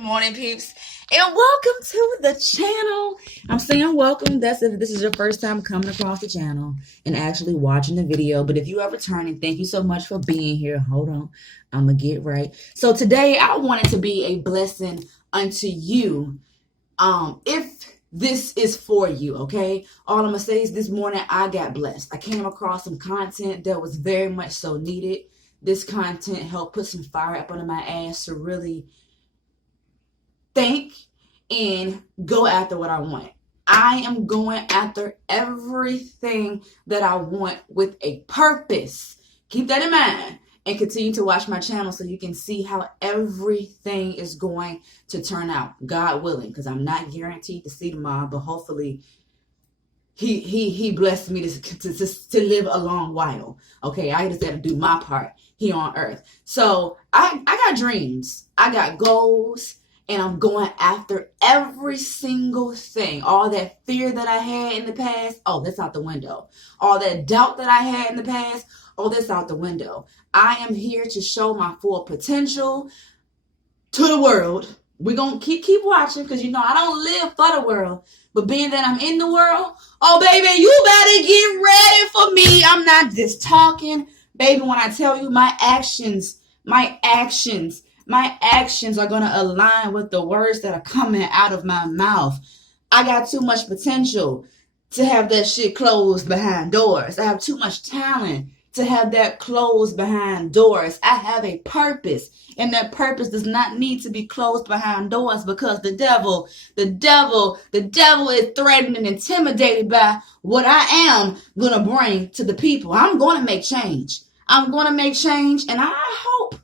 Good morning, peeps, and welcome to the channel. I'm saying welcome. That's if this is your first time coming across the channel and actually watching the video. But if you are returning, thank you so much for being here. Hold on, I'm gonna get right. So today I wanted to be a blessing unto you. If this is for you, okay? All I'm gonna say is this morning I got blessed. I came across some content that was very much so needed. This content helped put some fire up under my ass to really think and go after what I want. I am going after everything that I want with a purpose. Keep that in mind and continue to watch my channel so you can see how everything is going to turn out, God willing, because I'm not guaranteed to see tomorrow, but hopefully he blessed me to live a long while. Okay, I just got to do my part here on earth. So I got dreams, I got goals, and I'm going after every single thing. All that fear that I had in the past, oh, that's out the window. All that doubt that I had in the past, oh, that's out the window. I am here to show my full potential to the world. We're going to keep watching because, you know, I don't live for the world. But being that I'm in the world, oh, baby, you better get ready for me. I'm not just talking. Baby, when I tell you my actions are going to align with the words that are coming out of my mouth. I got too much potential to have that shit closed behind doors. I have too much talent to have that closed behind doors. I have a purpose, and that purpose does not need to be closed behind doors because the devil is threatened and intimidated by what I am going to bring to the people. I'm going to make change. I'm going to make change, and I hope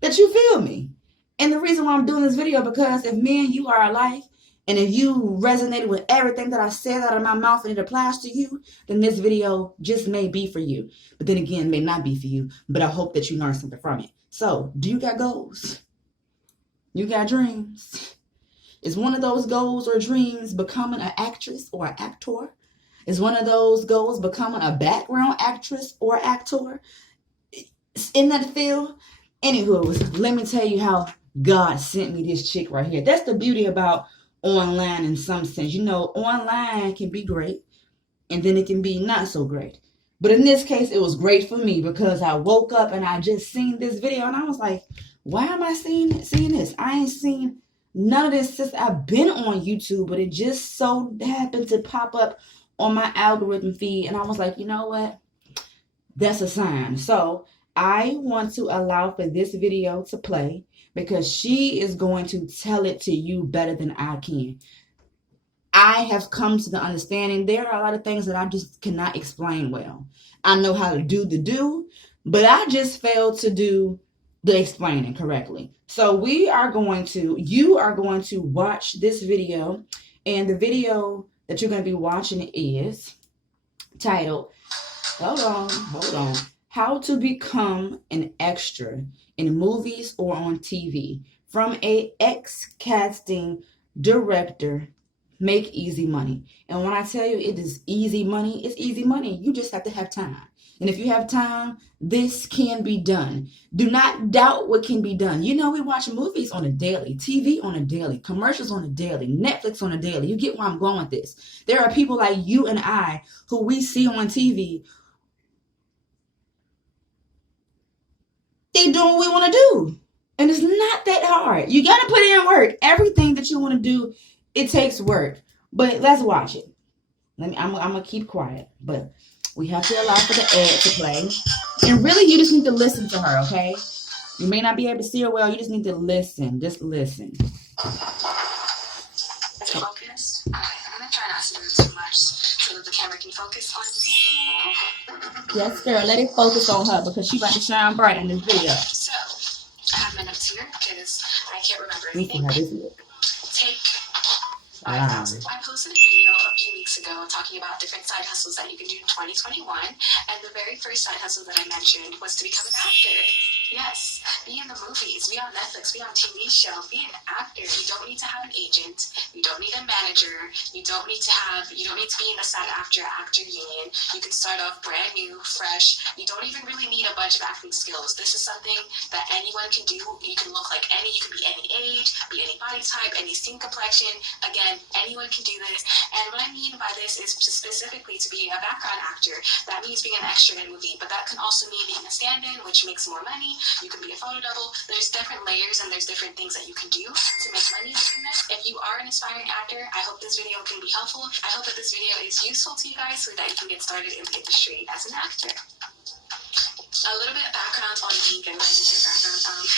that you feel me. And the reason why I'm doing this video, because if me and you are alike, and if you resonated with everything that I said out of my mouth and it applies to you, then this video just may be for you. But then again, may not be for you. But I hope that you learn something from it. So, do you got goals? You got dreams? Is one of those goals or dreams becoming an actress or an actor? Is one of those goals becoming a background actress or actor in that field? Anywho, let me tell you how God sent me this chick right here. That's the beauty about online in some sense. You know, online can be great and then it can be not so great. But in this case, it was great for me because I woke up and I just seen this video and I was like, why am I seeing this? I ain't seen none of this since I've been on YouTube, but it just so happened to pop up on my algorithm feed. And I was like, you know what? That's a sign. So I want to allow for this video to play because she is going to tell it to you better than I can. I have come to the understanding there are a lot of things that I just cannot explain well. I know how to do the do, but I just failed to do the explaining correctly. So you are going to watch this video, and the video that you're going to be watching is titled, hold on. How to Become an Extra in Movies or on TV from a ex-casting director. Make easy money. And when I tell you it is easy money, it's easy money. You just have to have time. And if you have time, this can be done. Do not doubt what can be done. You know, we watch movies on a daily, TV on a daily, commercials on a daily, Netflix on a daily. You get where I'm going with this. There are people like you and I who we see on TV. They doing what we want to do. And it's not that hard. You got to put in work. Everything that you want to do, it takes work. But let's watch it. I'm going to keep quiet. But we have to allow for the ad to play. And really, you just need to listen to her, okay? You may not be able to see her well. You just need to listen. Just listen. Focus. I'm going to try not to move too much so that the camera can focus on me. Yes, girl. Let it focus on her because she's about to shine bright in this video. So, I have my notes here because I can't remember We can anything. have this look. Take 5,000. I posted a video a few weeks ago talking about different side hustles that you can do in 2021. And the very first side hustle that I mentioned was to become an actor. Yes, be in the movies, be on Netflix, be on TV show, be an actor. You don't need to have an agent. You don't need a manager. You don't need to be in the SAG-AFTRA union. You can start off brand new, fresh. You don't even really need a bunch of acting skills. This is something that anyone can do. You can look like you can be any age, be any body type, any skin complexion. Again, anyone can do this. And what I mean by this is specifically to be a background actor. That means being an extra in a movie, but that can also mean being a stand-in, which makes more money. You can be a photo double. There's different layers and there's different things that you can do to make money doing this. If you are an aspiring actor, I hope this video can be helpful. I hope that this video is useful to you guys so that you can get started in the industry as an actor. A little bit of background on me, get my background.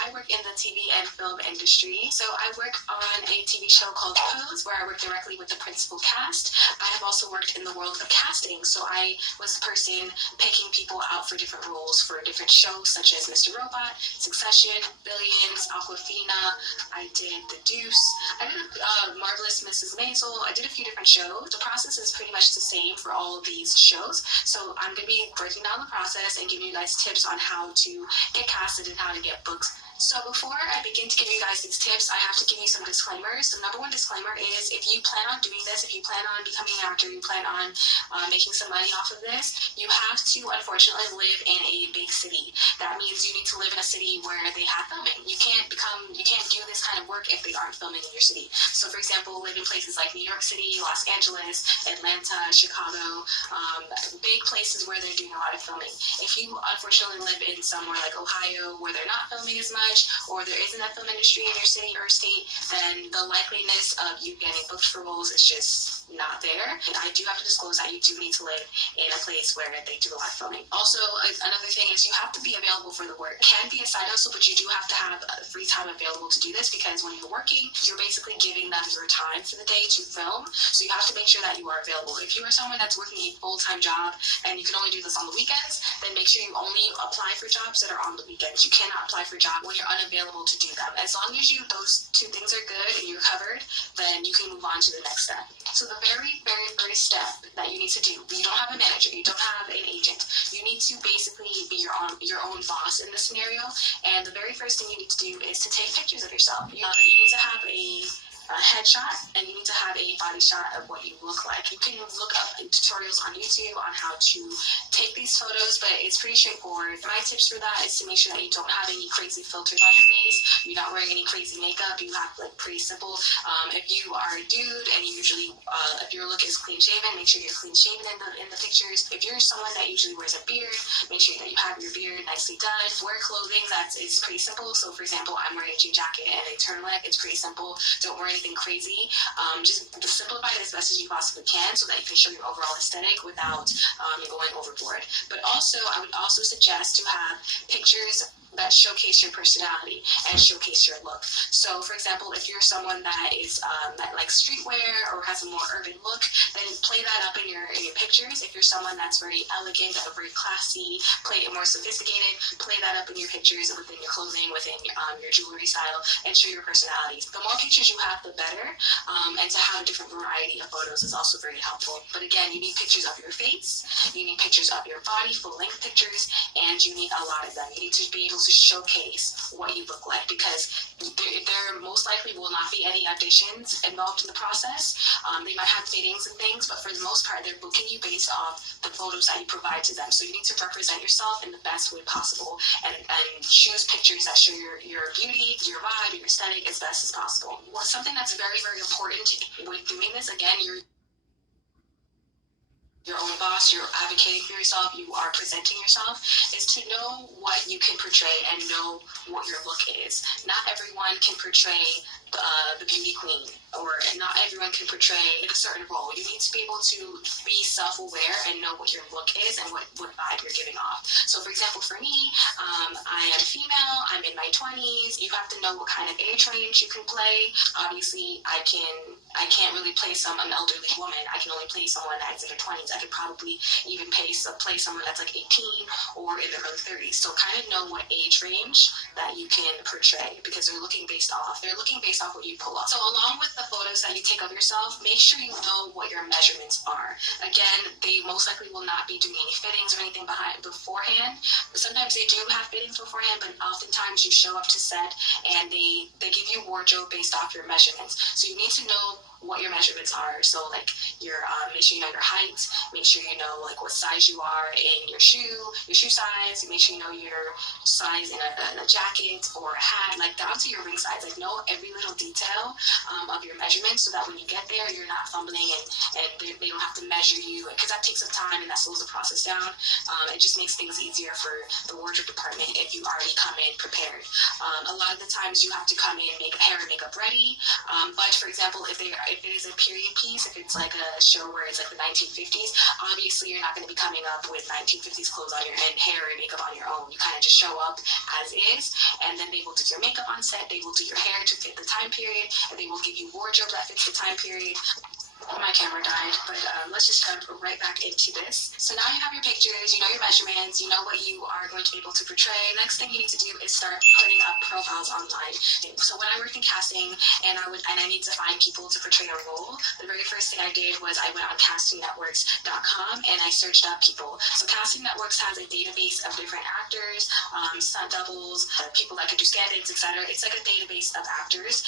I work in the TV and film industry. So I work on a TV show called Pose, where I work directly with the principal cast. I have also worked in the world of casting. So I was the person picking people out for different roles for different shows, such as Mr. Robot, Succession, Billions, Aquafina. I did The Deuce. I did Marvelous Mrs. Maisel. I did a few different shows. The process is pretty much the same for all of these shows. So I'm going to be breaking down the process and giving you guys tips on how to get casted and how to get booked. So before I begin to give you guys these tips, I have to give you some disclaimers. The number one disclaimer is if you plan on doing this, if you plan on becoming an actor, you plan on making some money off of this, you have to unfortunately live in a big city. That means you need to live in a city where they have filming. You can't do this kind of work if they aren't filming in your city. So for example, live in places like New York City, Los Angeles, Atlanta, Chicago, big places where they're doing a lot of filming. If you unfortunately live in somewhere like Ohio where they're not filming as much, or there isn't a film industry in your city or state, then the likeliness of you getting booked for roles is just not there. And I do have to disclose that you do need to live in a place where they do a lot of filming. Also, another thing is you have to be available for the work. It can be a side hustle, but you do have to have free time available to do this, because when you're working, you're basically giving them your time for the day to film. So you have to make sure that you are available. If you are someone that's working a full-time job and you can only do this on the weekends, then make sure you only apply for jobs that are on the weekends. You cannot apply for jobs when you're unavailable to do them. As long as those two things are good and you're covered, then you can move on to the next step. So the very, very first step that you need to do, you don't have a manager, you don't have an agent, you need to basically be your own boss in this scenario. And the very first thing you need to do is to take pictures of yourself. You need to have a headshot, and you need to have a body shot of what you look like. You can look up tutorials on YouTube on how to take these photos, but it's pretty straightforward. My tips for that is to make sure that you don't have any crazy filters on your face. You're not wearing any crazy makeup. You have pretty simple. If you are a dude and you usually, if your look is clean shaven, make sure you're clean shaven in the pictures. If you're someone that usually wears a beard, make sure that you have your beard nicely done. Wear clothing that is pretty simple. So for example, I'm wearing a jean jacket and a turtleneck. It's pretty simple. Don't wear anything crazy. Just simplify it as best as you possibly can so that you can show your overall aesthetic without going overboard. But also, I would also suggest to have pictures that showcase your personality and showcase your look. So for example, if you're someone that is that likes streetwear or has a more urban look, then play that up in your pictures. If you're someone that's very elegant or very classy, play it more sophisticated, play that up in your pictures within your clothing, within your jewelry style, and show your personality. The more pictures you have, the better. And to have a different variety of photos is also very helpful. But again, you need pictures of your face, you need pictures of your body, full-length pictures, and you need a lot of them. You need to be able to showcase what you look like, because there most likely will not be any auditions involved in the process. They might have fittings and things, but for the most part, they're booking you based off the photos that you provide to them. So you need to represent yourself in the best way possible and choose pictures that show your beauty, your vibe, your aesthetic as best as possible. Something that's very, very important with doing this, again, you're your own boss, you're advocating for yourself, you are presenting yourself, is to know what you can portray and know what your look is. Not everyone can portray the beauty queen, or not everyone can portray a certain role. You need to be able to be self-aware and know what your look is and what vibe you're giving off. So for example, for me, I am female, I'm in my 20s. You have to know what kind of age range you can play. Obviously, I can't really play an elderly woman. I can only play someone that's in their 20s. I could probably even play someone that's like 18 or in their early 30s. So kind of know what age range that you can portray, because they're looking based off off what you pull off. So along with the photos that you take of yourself, make sure you know what your measurements are. Again, they most likely will not be doing any fittings or anything beforehand. Sometimes they do have fittings beforehand, but oftentimes you show up to set and they give you wardrobe based off your measurements. So you need to know what your measurements are. So like make sure you know your height, make sure you know like what size you are in your shoe size, make sure you know your size in a jacket or a hat, like down to your ring size. Like know every little detail of your measurements so that when you get there, you're not fumbling and they don't have to measure you, because that takes up time and that slows the process down. It just makes things easier for the wardrobe department if you already come in prepared. A lot of the times you have to come in, make hair and makeup ready. But for example, if it is a period piece, if it's like a show where it's like the 1950s, obviously you're not going to be coming up with 1950s clothes on your and hair and makeup on your own. You kind of just show up as is, and then they will do your makeup on set, they will do your hair to fit the time period, and they will give you wardrobe that fits the time period. My camera died, but let's just jump right back into this. So now you have your pictures, you know your measurements, you know what you are going to be able to portray. Next thing you need to do is start putting up profiles online. So when I worked in casting and I need to find people to portray a role, the very first thing I did was I went on castingnetworks.com and I searched up people. So Casting Networks has a database of different actors, stunt doubles, people that could do stand-ins, etc. It's like a database of actors.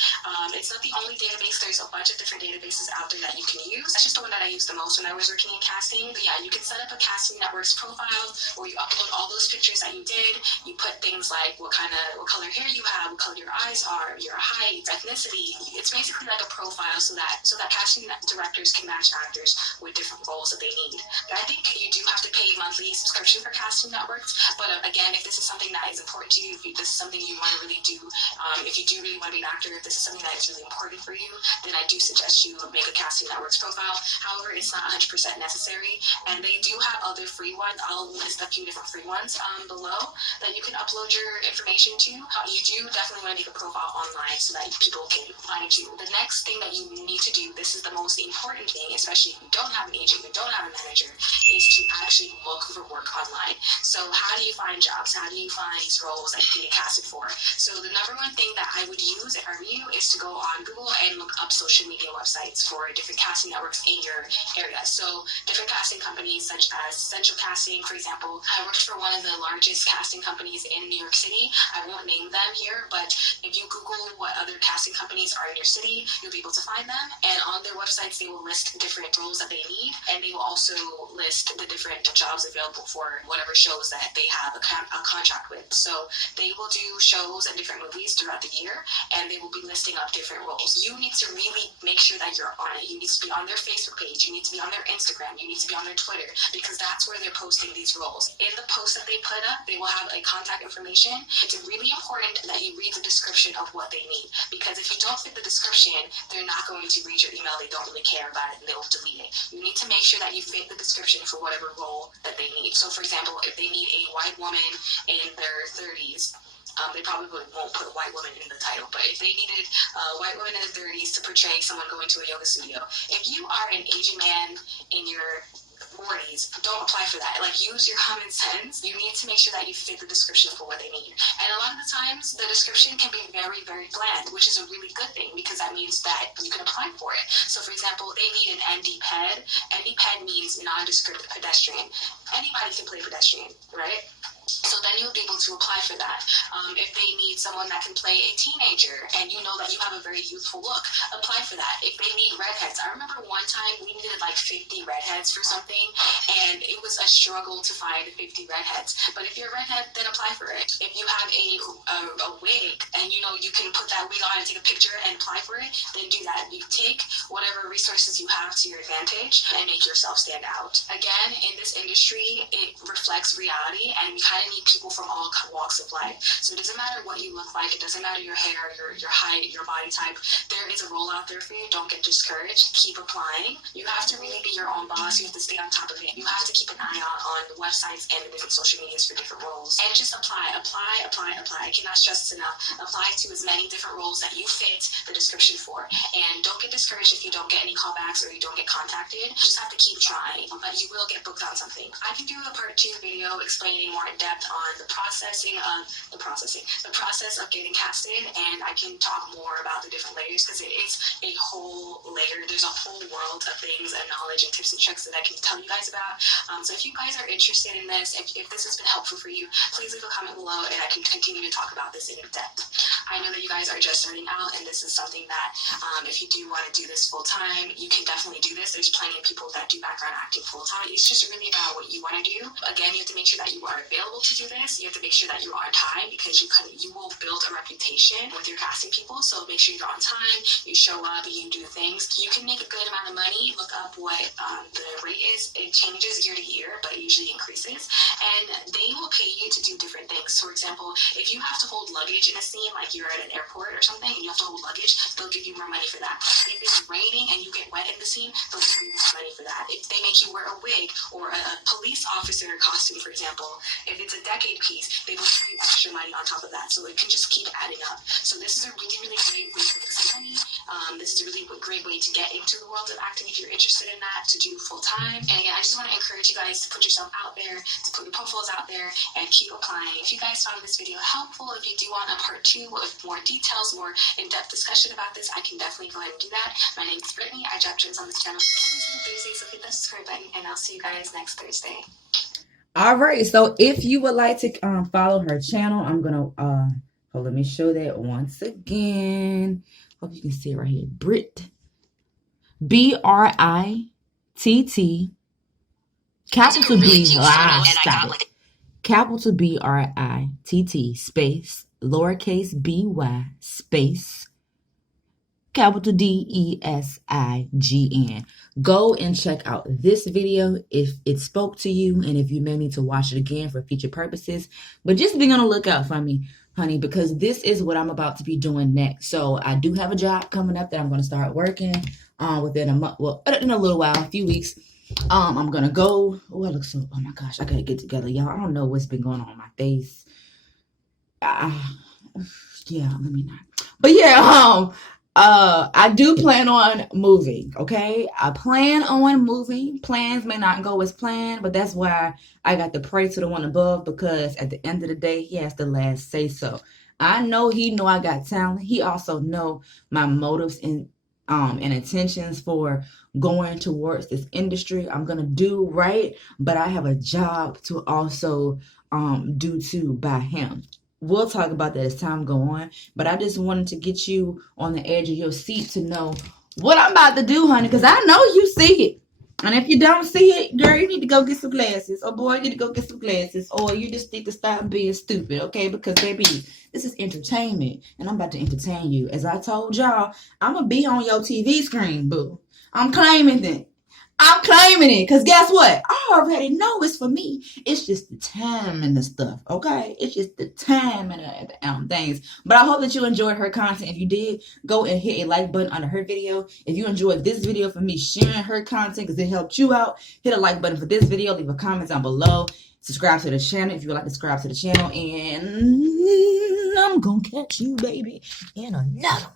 It's not the only database. There's a bunch of different databases out there that you can use. That's just the one that I used the most when I was working in casting. But yeah, you can set up a Casting Networks profile where you upload all those pictures that you did. You put things like what color hair you have, what color your eyes are, your height, ethnicity. It's basically like a profile so that casting directors can match actors with different roles that they need. But I think you do have to pay a monthly subscription for Casting Networks. But again, if this is something that is important to you, if this is something you want to really do, if you do really want to be an actor, if this is something that is really important for you, then I do suggest you make a Casting Networks profile. However, it's not 100% necessary, and they do have other free ones. I'll list a few different free ones below that you can upload your information to. You do definitely want to make a profile online so that people can find you. The next thing that you need to do, this is the most important thing, especially if you don't have an agent, you don't have a manager, is to actually look for work online. So how do you find jobs? How do you find these roles that you can get casted for? So the number one thing that I would use if I were you is to go on Google and look up social media websites for different casting networks in your area. So different casting companies such as Central Casting, for example. I worked for one of the largest casting companies in New York City. I won't name them here, but if you Google what other casting companies are in your city, you'll be able to find them. And on their websites, they will list different roles that they need, and they will also list the different jobs available for whatever shows that they have a contract with. So they will do shows and different movies throughout the year, and they will be listing up different roles. You need to really make sure that you're on it. You need to be on their Facebook page. You need to be on their Instagram. You need to be on their Twitter, because that's where they're posting these roles. In the post that they put up, they will have a contact information. It's really important that you read the description of what they need, because if you don't fit the description, they're not going to read your email. They don't really care about it, and they'll delete it. You need to make sure that you fit the description for whatever role that they need. So for example, if they need a white woman in their 30s, they probably won't put white woman in the title, but if they needed a white woman in the 30s to portray someone going to a yoga studio, if you are an Asian man in your 40s, don't apply for that. Like, use your common sense. You need to make sure that you fit the description for what they need. And a lot of the times, the description can be very, very bland, which is a really good thing, because that means that you can apply for it. So, for example, they need an ND-PED. ND-PED means nondescript pedestrian. Anybody can play pedestrian, right? So then you'll be able to apply for that. If they need someone that can play a teenager and you know that you have a very youthful look, apply for that. If they need redheads, I remember one time we needed like 50 redheads for something, and it was a struggle to find 50 redheads. But if you're a redhead, then apply for it. If you have a wig and you know you can put that wig on and take a picture and apply for it, then do that. You take whatever resources you have to your advantage and make yourself stand out. Again, in this industry, it reflects reality, and we kind of need people from all walks of life. So it doesn't matter what you look like. It doesn't matter your hair, your height, your body type. There is a role out there for you. Don't get discouraged. Keep applying. You have to really be your own boss. You have to stay on top of it. You have to keep an eye out on the websites and the different social medias for different roles. And just apply. I cannot stress this enough. Apply to as many different roles that you fit the description for. And don't get discouraged if you don't get any callbacks or you don't get contacted. You just have to keep trying. But you will get booked on something. I can do a part 2 video explaining more in depth depth on the process of getting casted, and I can talk more about the different layers because it is a whole layer. There's a whole world of things and knowledge and tips and tricks that I can tell you guys about. So if you guys are interested in this, if this has been helpful for you, please leave a comment below and I can continue to talk about this in depth. I know that you guys are just starting out, and this is something that if you do want to do this full time, you can definitely do this. There's plenty of people that do background acting full time. It's just really about what you want to do. Again, you have to make sure that you are available to do this. You have to make sure that you're on time because you will build a reputation with your casting people. So make sure you're on time, you show up, you do things. You can make a good amount of money. Look up what the rate is. It changes year to year, but it usually increases. And they will pay you to do different things. For example, if you have to hold luggage in a scene, like you're at an airport or something, and you have to hold luggage, they'll give you more money for that. If it's raining and you get wet in the scene, they'll give you more money for that. If they make you wear a wig or a police officer costume, for example, if it's a decade piece, they will give you extra money on top of that. So it can just keep adding up. So this is a really, really great way to make some money. This is a really great way to get into the world of acting if you're interested in that, to do full time. And again, I just want to encourage you guys to put yourself out there, to put your profiles out there, and keep applying. If you guys found this video helpful, if you do want a part 2 with more details, more in-depth discussion about this, I can definitely go ahead and do that. My name is Brittany. I drop gems on this channel every single Thursday, so hit that subscribe button, and I'll see you guys next Thursday. All right, so if you would like to follow her channel, I'm gonna let me show that once again. Hope you can see it right here. Britt, BRITT, capital B, capital BRITT, space, lowercase by, space, capital DESIGN. Go and check out this video if it spoke to you, and if you may need to watch it again for future purposes. But just be on the lookout for me, honey, because this is what I'm about to be doing next. So I do have a job coming up that I'm going to start working within a month, well, in a little while, a few weeks. I'm gonna go. Oh, I look so. Oh my gosh, I gotta get together, y'all. I don't know what's been going on my face. Yeah, let me not. But yeah, I do plan on moving. Okay, I plan on moving. Plans may not go as planned, but that's why I got to pray to the one above, because at the end of the day, he has the last say so. I know he know I got talent. He also know my motives and intentions for going towards this industry. I'm gonna do right, but I have a job to also do too by him. We'll talk about that as time go on, but I just wanted to get you on the edge of your seat to know what I'm about to do, honey, because I know you see it. And if you don't see it, girl, you need to go get some glasses. Or boy, you need to go get some glasses. Or you just need to stop being stupid, okay? Because, baby, this is entertainment. And I'm about to entertain you. As I told y'all, I'm going to be on your TV screen, boo. I'm claiming it. I'm claiming it. Because guess what? I already know it's for me. It's just the time and the stuff, okay? It's just the time and the things. But I hope that you enjoyed her content. If you did, go and hit a like button under her video. If you enjoyed this video for me sharing her content because it helped you out, hit a like button for this video. Leave a comment down below. Subscribe to the channel if you would like to subscribe to the channel. And I'm going to catch you, baby, in another one.